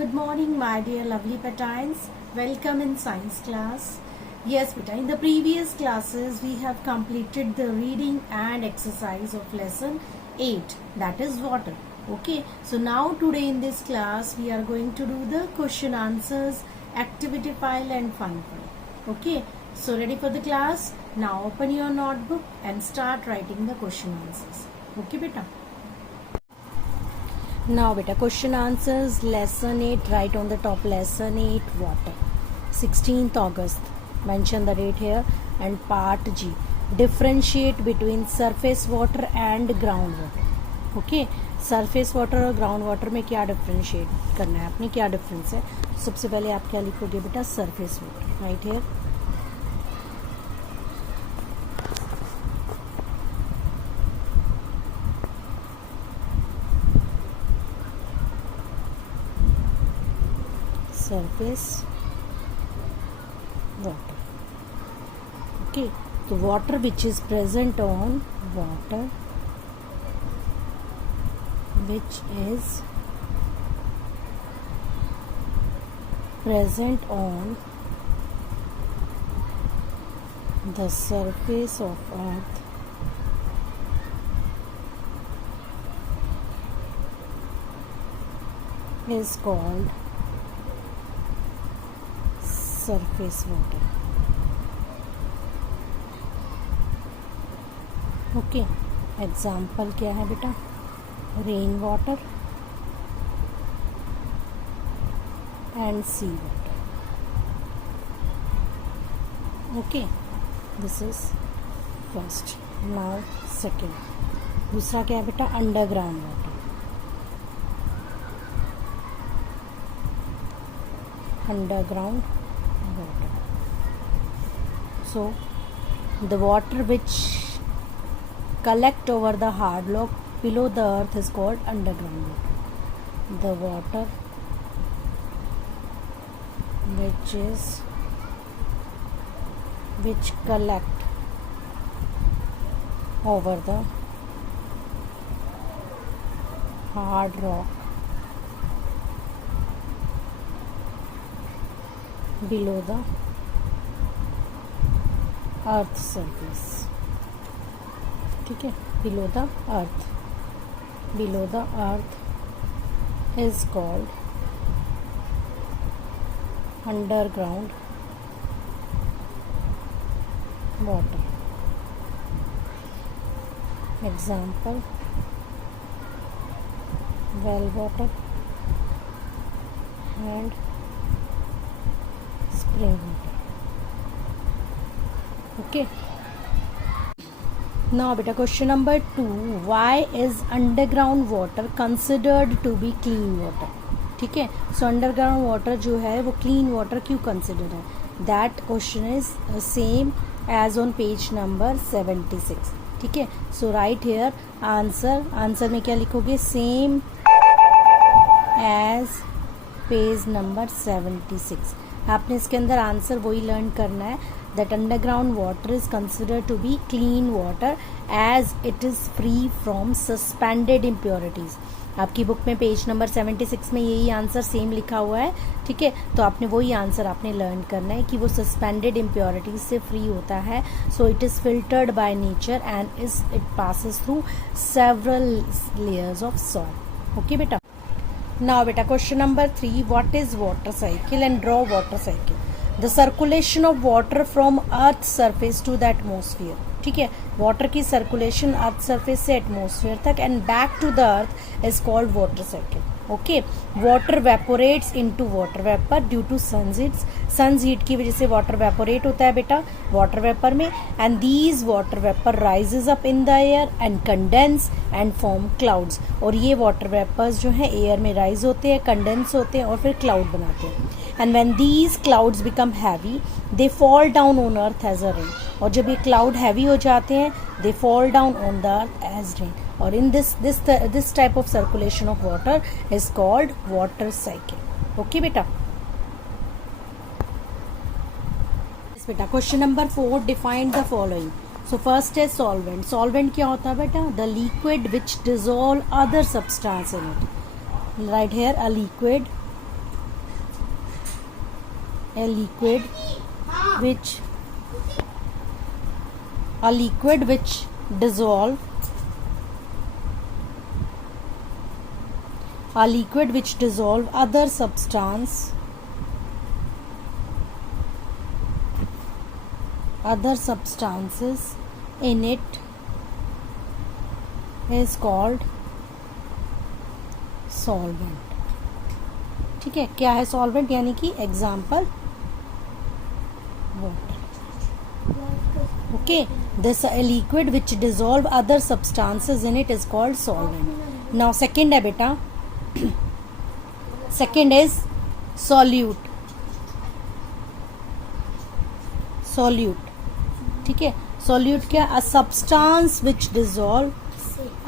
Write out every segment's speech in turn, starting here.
Good morning, my dear lovely patines. Welcome in science class. Yes, beta, in the previous classes we have completed the reading and exercise of lesson 8, that is water. Okay, so now today in this class we are going to do the question answers, activity file and fun file. Okay, so ready for the class? Now open your notebook and start writing the question answers. Okay, beta. Now beta, question answers lesson 8, write on the top lesson 8 water, 16th August, mention the date here. And part G, differentiate between surface water and ground water. Okay, surface water और ground water में क्या differentiate करना है आपने, क्या difference है. सबसे पहले आप क्या लिखोगे बेटा, surface water, right here. Surface water. Okay, so water which is present on water which is present on the surface of earth is called surface water. Okay, example क्या है बेटा, rain water and sea water. Okay, this is first. Now second, दूसरा क्या है बेटा, underground water. Underground water. So the water which collect over the hard rock below the earth is called underground water. The water which collect over the hard rock below the earth surface. ठीक है, below the earth is called underground water. Example, well water and spring water. Okay, now beta, question number 2, why is underground water considered to be clean water? ठीक है, सो underground water जो है वो clean water क्यों consider है, that question is same as on page number 76. ठीक है, सो right here answer में क्या लिखोगे, सेम एज पेज नंबर 76. आपने इसके अंदर आंसर वही लर्न करना है, that underground water is considered to be clean water as it is free from suspended impurities. आपकी बुक में पेज नंबर 76 में यही आंसर सेम लिखा हुआ है. ठीक है, तो आपने वही आंसर आपने लर्न करना है कि वो सस्पेंडेड इम्प्योरिटीज से फ्री होता है. So it is filtered by nature and it passes through several layers of soil. Okay बेटा. Now beta, question number 3, what is water cycle and draw water cycle. The circulation of water from earth surface to the atmosphere. ठीक है, water की circulation earth surface से atmosphere तक and back to the earth is called water cycle. Okay, water vaporates into water vapour due to sun's heat की वजह से water vaporate होता है बेटा वाटर वेपर में, and these water vapour rises up in the air and condense and form clouds. और ये water vapours जो है एयर में राइज होते हैं, कंडेंस होते हैं और फिर क्लाउड बनाते हैं. And when these clouds become heavy they fall down on earth as a rain. और जब ये क्लाउड हैवी हो जाते हैं they fall down on the earth as rain. और in this type of circulation of water is called water cycle. Okay बेटा. बेटा, question number 4, define the following. So first है सॉल्वेंट. सॉल्वेंट क्या होता है बेटा, the liquid which dissolve other substance in it. Right here, a liquid a liquid which dissolve other substances in it is called solvent. ठीक है, क्या है सॉल्वेंट? यानी कि example water. Okay, this a liquid which dissolve other substances in it is called solvent. Now second है बेटा, second is solute. ठीक है, solute क्या? A substance which dissolve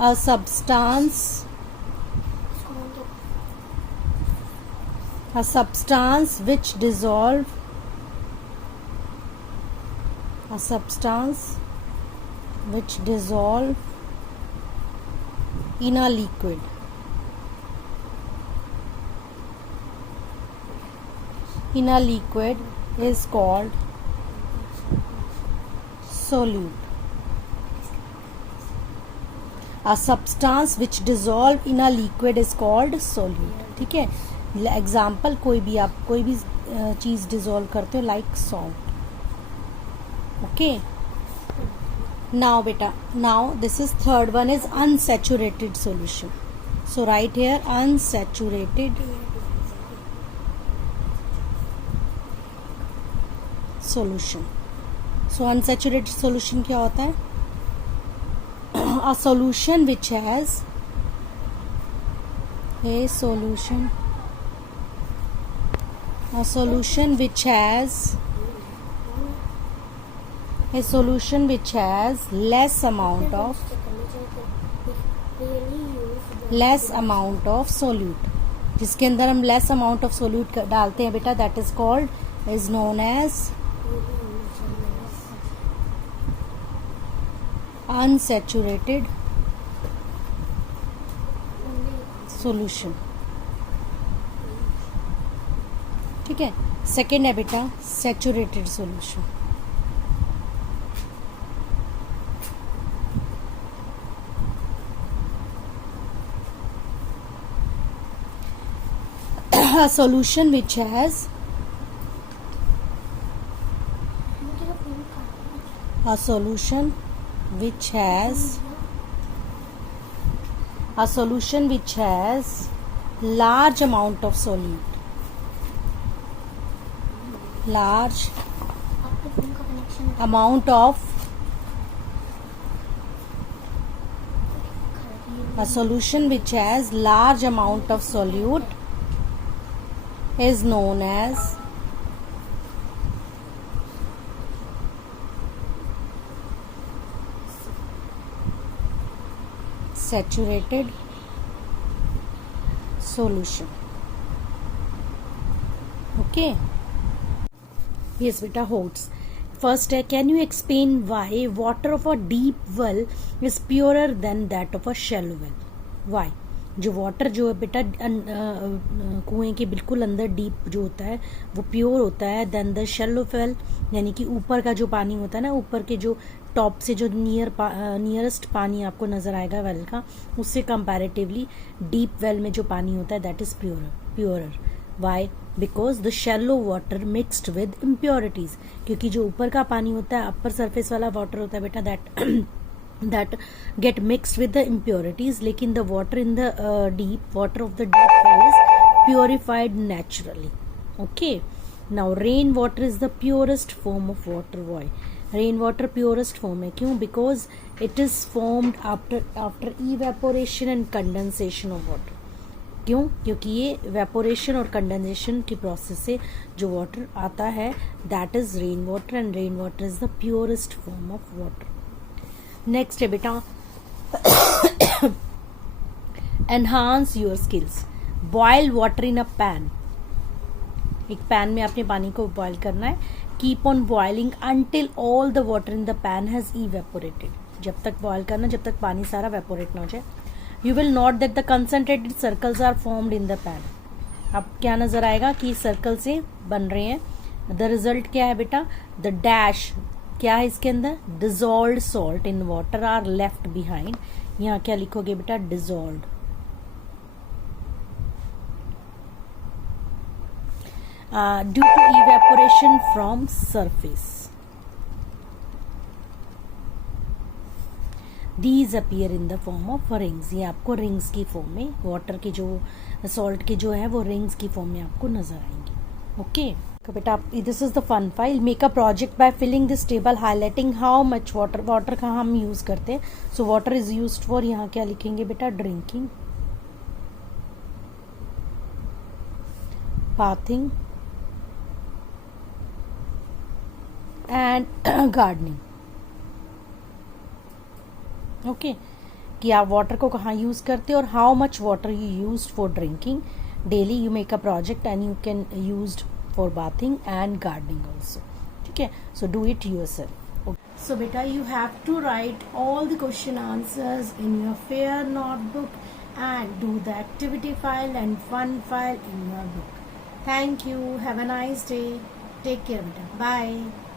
a substance which dissolve in a liquid. Is called solute. A substance which dissolve in a liquid is called solute. ठीक है, एग्जाम्पल कोई भी चीज डिजोल्व करते हो, लाइक सॉल्ट. ओके, नाउ बेटा, now this is third one is unsaturated solution. So right here unsaturated solution. So unsaturated solution क्या होता है? A solution which has less amount of solute. जिसके अंदर हम less amount of solute डालते हैं बेटा, that is known as unsaturated solution. ठीक है, सेकेंड है बेटा saturated solution. A solution which has large amount of solute. A solution which has large amount of solute is known as saturated solution. Okay. Yes beta, holds. First, can you explain why water of a deep well is purer than that of a shallow well? Why? जो वाटर जो है बेटा कुएं के बिल्कुल अंदर डीप जो होता है वो प्योर होता है देन द शैलो वेल, यानी कि ऊपर का जो पानी होता है ना, ऊपर के जो टॉप से जो नियरेस्ट पानी आपको नजर आएगा वेल का, उससे कंपैरेटिवली डीप वेल में जो पानी होता है that is purer. Why? Because the shallow water mixed with impurities. क्योंकि जो ऊपर का पानी होता है, अपर सरफेस वाला वाटर होता है बेटा, that get mixed with the impurities, लेकिन the water in the water of the deep well is purified naturally. Okay, now rain water is the purest form of water. Why? Rain water purest form है, क्यों? Because it is formed after evaporation and condensation of water. क्यों? क्योंकि ये evaporation और condensation की process से जो water आता है that is rain water, and rain water is the purest form of water. Next है बेटा enhance your skills. Boil water in a pan. एक पैन में आपने पानी को बॉयल करना है. Keep on boiling until all the water in the pan has evaporated. जब तक बॉयल करना, जब तक पानी सारा वेपोरेट ना हो जाए. You will note that the concentrated circles are formed in the pan. अब क्या नजर आएगा कि सर्कल से बन रहे हैं द रिजल्ट क्या है बेटा, द डैश क्या है इसके अंदर, dissolved salt in water are left behind. यहाँ क्या लिखोगे बेटा, dissolved. Due to evaporation from surface, these appear in the form of rings. ये आपको रिंग्स की फॉर्म में, वाटर के जो सॉल्ट के जो है वो रिंग्स की फॉर्म में आपको नजर आएंगे। ओके बेटा, this is the fun file. Make a project by filling this table, highlighting how much water, water का हम यूज करते हैं। So water is use for, यहाँ क्या लिखेंगे बेटा, drinking, bathing and gardening. Okay, कि आप वाटर को कहाँ यूज करते हो और how much water you use for drinking daily. You make a project and you can use for bathing and gardening also. ठीक है, so do it yourself. So beta, you have to write all the question answers in your fair notebook and do the activity file and fun file in your book. Thank you. Have a nice day. Take care beta. Bye.